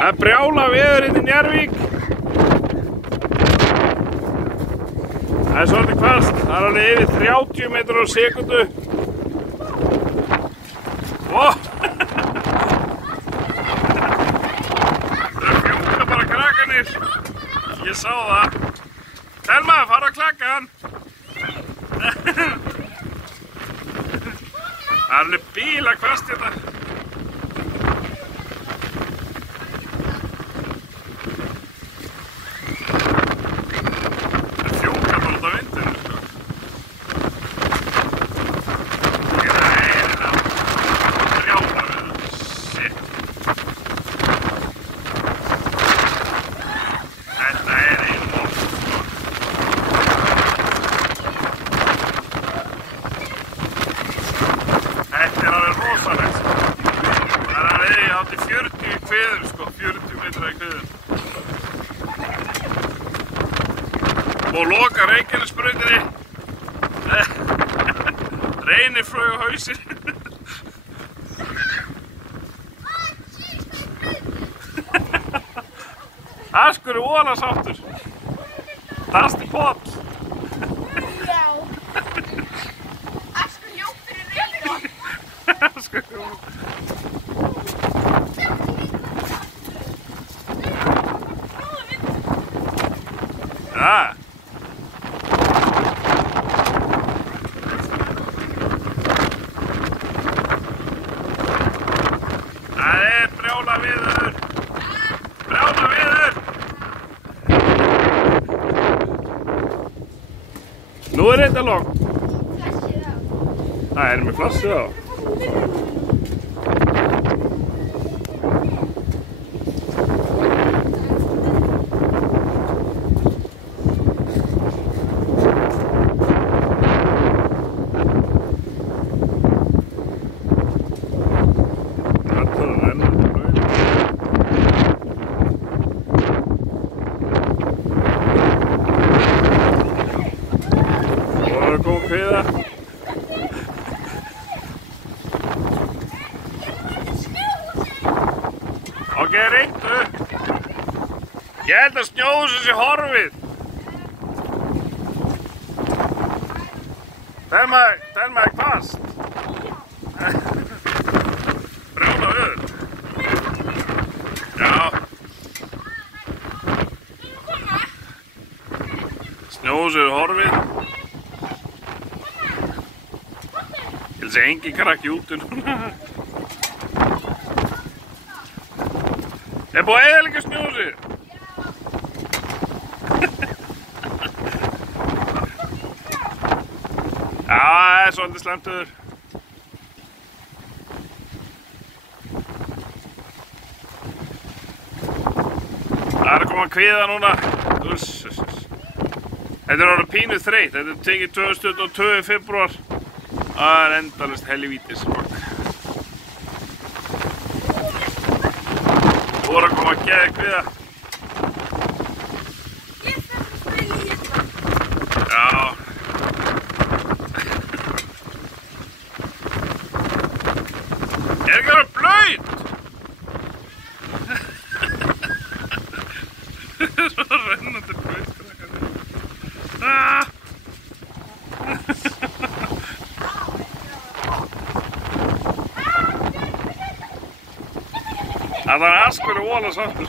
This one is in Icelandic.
Það brjála veður í Njarðvík. Það svolítið hvasst. Það alveg yfir 30 metrar á sekúndu. Það fjúka bara krakkarnir. Ég sá það. Thelma, fara að klakka hann. Það alveg bíla hvasst hérna. Og loka Reykjanesbrautinni. Reynir flög á hausinn. Askur vola sáttur. Tasti poll. Já. Askur hljóp fyrir Reynir. Askur hljóp. Ja. Það brjála veður. Brjála veður. Nú þetta logg. Flassið á. Það með flassið á. Góð kviða. Ok, reyndu. Ég held að snjóhúsið sé horfið. Thelma er hvasst. Brjála veður. Já. Snjóhúsið er horfið. Ég vil segja engin krakki úti núna. Er búið að eyðileggja snjóhúsið? Já, það er svolítið slæmt veður. Það er að koma að kviða núna. Þetta er orðið pínu þreytt. Þetta er tekið 2022 í febrúar. Það er endalaust helvítis fólk. Þú voru að koma að geða kviða. Ég þarf að spila í hérna. Já. Er ekki að vera blöyt? Svo rennandi blöyt krakkarnir. Það var Askur vola sáttur.